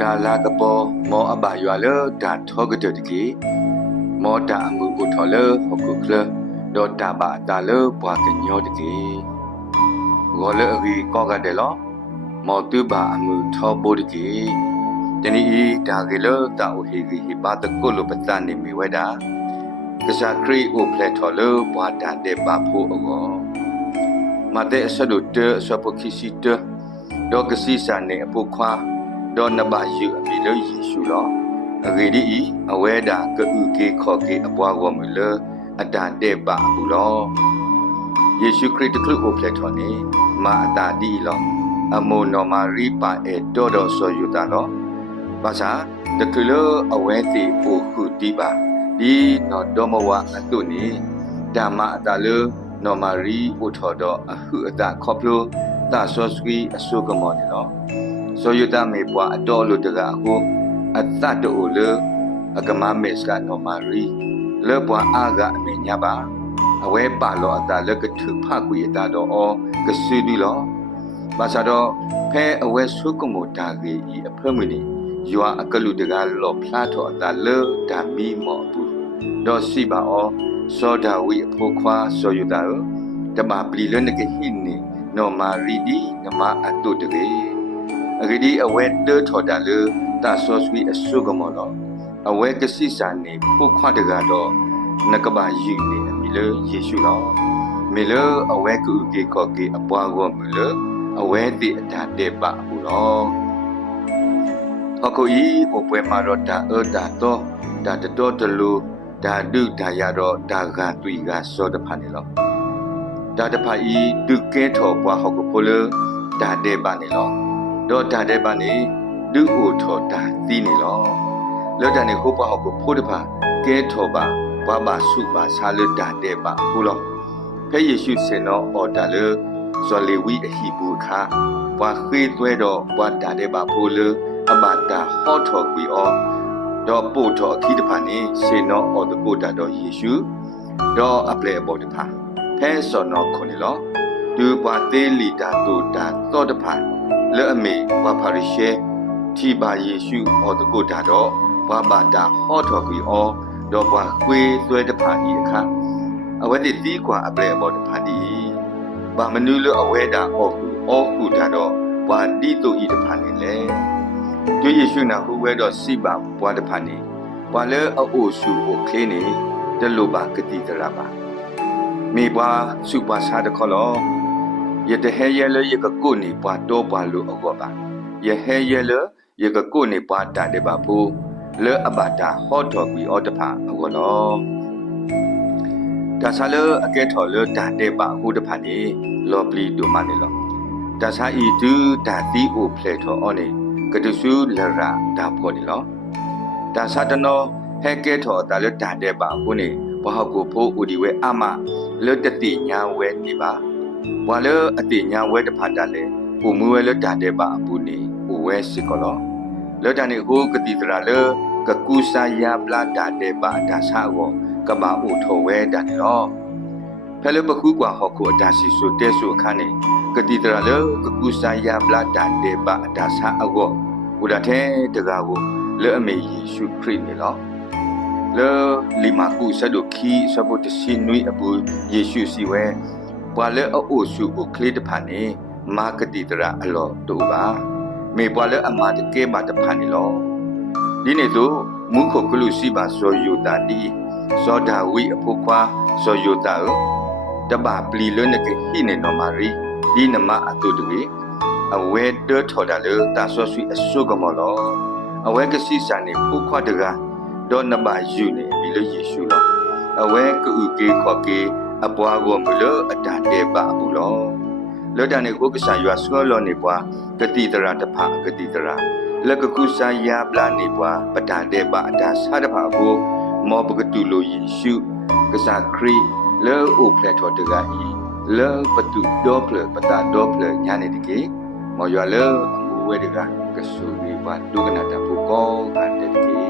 ดาลากระปอมออบายาเลดาทอกระเดตกีมอดามืออุทอเลหกุเคลดอดาบาตาเลปวากันยอดกีวอเลอรีก็กระเดลอมอตุบามือทอบูดกีတနည်းဒါကလေးတာဝဟီဂီဟိပါတကုလပတန်နေမီဝဒကစားခရီအိုပလက်ထော်လဘွာတန်တဲ့ပါဖို့အောမတဲ့အစဒုတဆပခိစီတဒေါကစီစာနေအပုခွာဒေါနဘာယူအမီလို့ယေရှုလောအဂေဒီအဝဲတာကဥကေခေါ်ကေအပွားကောမီလအတန်တဲ့ပါဘူးလောယေရှုခရစ်တကလူအိုပလက်ထော်နေမာအတာဒီလောအမိုနော်မာရီပါအေဒေါဒေါဆိုယူတာလောဘာသာတကလအဝဲတီပိုခုတီပါဒီနော်ဒေါမဝအတုနီဓမ္မအတလနော်မာရီဥထော်တော့အခုအတခေါပလိုတာဆောစကီအဆုကမော်နီနော်ဆိုယတမေပွားအတော်လို့တကအခုအတတိုလအကမမေစကနော်မာရီလေပွားအာကအမေညာပါအဝဲပါလောအတလကထုဖကွေအတတော့ဩကစီဒီလောဘာသာတော့ဖဲအဝဲဆုကမောတာကြီးအဖမနီယွာအကလူတကလောဖလာထောတာလေဓာမီမောဘူးဒေါ်စီပါအောစောဒဝီအဖို့ခွာဆိုယူတာတမပလီလနကဟင်းနီနော်မာရီဒီနမအတုတကေအဂဒီအဝဲတေထောတာလေတာဆောဆွီအဆုကမောလောအဝဲကစီစာနေဖို့ခွာတကတော့နကဘာယူနေမီလေယေရှုလောမီလေအဝဲကူကေခောကေအပွားကောမီလေအဝဲတိအတာတေပါဘူးလောအခုဤအပွဲမှာတော့ဒါဒါတော့ဒါတော်တလူဒါဒုဒါရတော့ဒါကတွေ့ကစောတဖာနေလောဒါတဖာဤဒုကဲထော်ပွားဟောက်ကိုဖိုလဒါတဲ့ပါနေလောတော့ဒါတဲ့ပါနေဒုအိုထော်ဒါသီးနေလောလောဒါနေဟောပွားဟောက်ကိုဖိုးတဖာကဲထော်ပါဘာဘာစုပါဆာလဒါတဲ့ပါဟူလောဖဲယေရှုစင်တော့အော်ဒါလေဇော်လေဝီအဟိဘူခါပွားခေးသွဲတော့ပွားဒါတဲ့ပါဖိုလအမတာဟောထော်ကွီအောတော့ပို့ထော်အခီတဖာနေစေနောအော်တကိုတာတော့ယေရှုတော့အပလေဘောတဖာဖဲစောနောခွန်လောဒူပွားသေးလီတာတူတာတော့တဖာလဲ့အမေဝါဖာရီရှေတီပါယေရှုအော်တကိုတာတော့ဘာဘာတာဟောထော်ကွီအောတော့ပွားခွေးသွဲတဖာဤအခါအဝဲတိကွာအပလေဘောတဖာဒီဘာမနူးလို့အဝဲတာအော်ခုတာတော့ပွားတိတူဤတဖာနေလေ对耶稣那户外的西巴ပွားတဖာနေပွာလဲအိုစုကိုခင်းနေတလူပါကတိတရာပါမေပွားစုပွားစားတခေါ်လောယတဟဲရဲလေယကကိုနေပွားတော့ပွားလို့အောပါယဟဲရဲလေယကကိုနေပွားတာတဲ့ပါဘူးလေအဘတာဟောတော်ကွီအောတဖာအောလောဒါဆာလေအကဲထော်လေတာတဲ့ပါဟူတဖာနေလောပလီဒူမနေလောဒါဆာဤတူဒါတီအိုဖလေထော်အောနေကတဆူလရာဒါဖော်နေလောဒါသတနောဟဲကဲထော်တာလတာတဲ့ပါခုနေဘဟကိုဖိုးဦးဒီဝဲအမလတတိညာဝဲနေပါဘွာလအတိညာဝဲတဖတ်တာလေပူမူဝဲလတာတဲ့ပါဘူးနေဦးဝဲစစ်ကောလောလတနေကိုကတိတရာလကကူစာယာပလာတာတဲ့ပါဒါဆာကိုကဘာဦးထောဝဲတာနေလောဖဲလပခုကွာဟောကိုအတာစီဆိုတဲဆိုခါနေကတိတရာလကကူစာယာပလာတာတဲ့ပါဒါဆာအကောဘုရားတဲ့တကားကိုလေအမေယေရှုခရစ်နေလောလေလီမာကူဆဒိုခီဆဘတ်စီနွိအပူယေရှုစီဝဲဘွာလေအိုစုကိုခလစ်တဖာနေမာကတိတရာအလောတူပါမေဘွာလေအမာတကဲမာတဖာနေလောဒီနေ့တို့မူခုကလူစီပါဆိုယူတာဒီစောဒာဝီအဖို့ခွာဆိုယူတာတဘာပလီလနကဟိနေနော်မာရီဒီနမအတူတူအဝဲဒထော်တာလေတာဆောဆွီအဆုကမောလောအဝဲကစီစာနေဖူခွာတကဒေါ်နဘာယူနေပြီလို့ယေရှုလောအဝဲကူကေခေါ်ကေအပွားကိုမလို့အတာတဲ့ပါဘူးလောလောတန်နေကိုကစားရွာဆောလောနေပွားကတိတရာတဖာကတိတရာလကကုစာယာပလာနေပွားပတာတဲ့ပါအတာစားတဖာကိုမောပကတူလို့ယေရှုကစားခရီလောအိုဖလက်ထော်တကဤလောပတူဒေါပလပတာဒေါပလညာနေတကေမော်ရွာလောအမူဝဲတကကဆူဒီပါဒုကနာတဖူကောကန်တဲ့ကေ